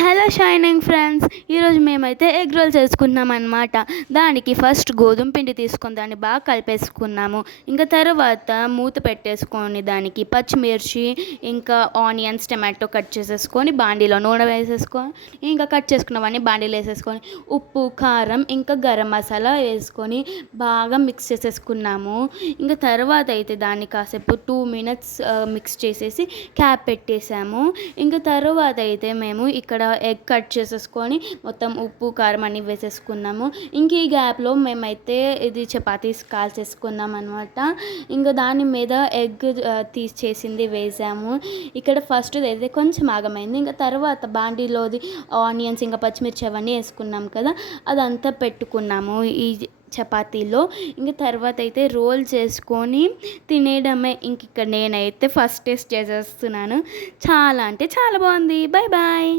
Hello shining friends, ఈరోజు మేమైతే egg role చేసుకున్నాం అనమాట. దానికి ఫస్ట్ గోధుమ పిండి తీసుకొని దాన్ని బాగా కలిపేసుకున్నాము. ఇంకా తర్వాత మూత పెట్టేసుకొని దానికి పచ్చిమిర్చి ఇంకా ఆనియన్స్ టమాటో కట్ చేసేసుకొని బాండీలో నూనె వేసేసుకొని ఇంకా కట్ చేసుకున్నవన్నీ బాండీలో వేసేసుకొని ఉప్పు కారం ఇంకా గరం మసాలా వేసుకొని బాగా మిక్స్ చేసేసుకున్నాము. ఇంకా తర్వాత అయితే దాన్ని కాసేపు 2 minutes మిక్స్ చేసేసి క్యాప్ పెట్టేసాము. ఇంకా తర్వాత అయితే మేము ఇక్కడ ఎగ్ కట్ చేసేసుకొని మొత్తం ఉప్పు కారం అన్నీ వేసేసుకున్నాము. ఇంక ఈ గ్యాప్లో మేమైతే ఇది చపాతీస్ కాల్చేసుకున్నాం అనమాట. ఇంకా దాని మీద ఎగ్ తీసేసింది వేసాము. ఇక్కడ ఫస్ట్ అయితే కొంచెం ఆగమైంది. ఇంకా తర్వాత బాండీలోది ఆనియన్స్ ఇంకా పచ్చిమిర్చి అవన్నీ వేసుకున్నాం కదా, అదంతా పెట్టుకున్నాము ఈ చపాతీలో. ఇంక తర్వాత అయితే రోల్ చేసుకొని తినేయడమే. ఇంక ఇక్కడ నేనైతే ఫస్ట్ టేస్ట్ చేసేస్తున్నాను. చాలా అంటే చాలా బాగుంది. Bye bye.